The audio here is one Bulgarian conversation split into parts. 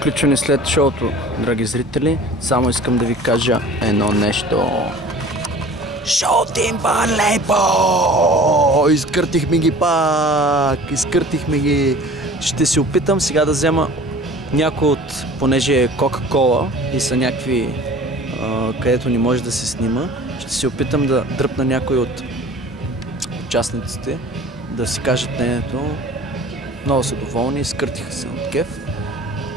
включване след шоуто, драги зрители. Само искам да ви кажа едно нещо. Шоу Тим Барлейбо! Изкъртихме ги пак! Изкъртихме ги! Ще се опитам сега да взема някой от, понеже е Кока-Кола и са някакви, където не може да се снима. Ще се опитам да дръпна някой от участниците, да си кажат мнението. Много са доволни, изкъртиха се от кеф.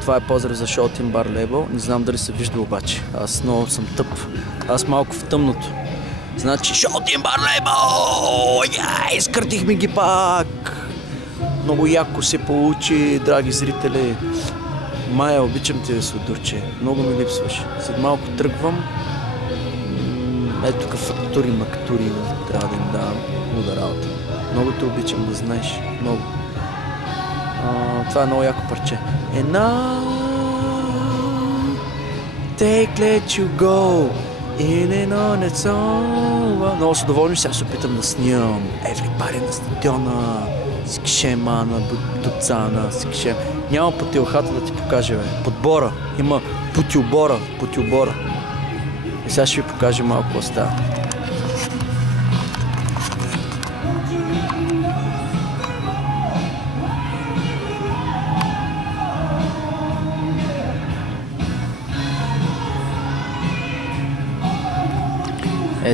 Това е поздрав за шоу Тим Барлейбо. Не знам дали се вижда обаче. Аз много съм тъп. Аз малко в тъмното. Значи шоу Тим Барлейбо! Изкъртихме ги пак! Много яко се получи, драги зрители. Майя, обичам те, Сладурче. Много ми липсваш. След малко тръгвам. Ето тук фактури, мактури. Трябва да им давам луда работа. Много те обичам, да знаеш. Много. Това е много яко парче. Take let you go in and on its own. Много са доволни, сега се опитам да снимам. Everybody на стадиона. Сикшема на Дуцана, Сикшем. Няма потилхата да ти покажа, бе. Подбора. Има путилбора. И сега ще ви покажа малко какво става.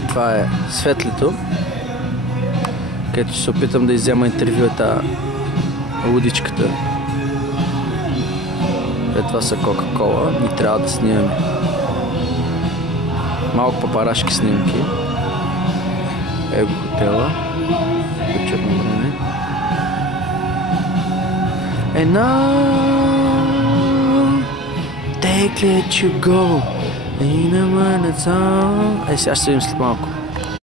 Това е светлито, където ще се опитам да иззема интервюта лудичката. Това са Кока-Кола и трябва да снимаме малко папарашки снимки. Его хотела. Вечерно време. Take let you go. Сега ще се видим след малко.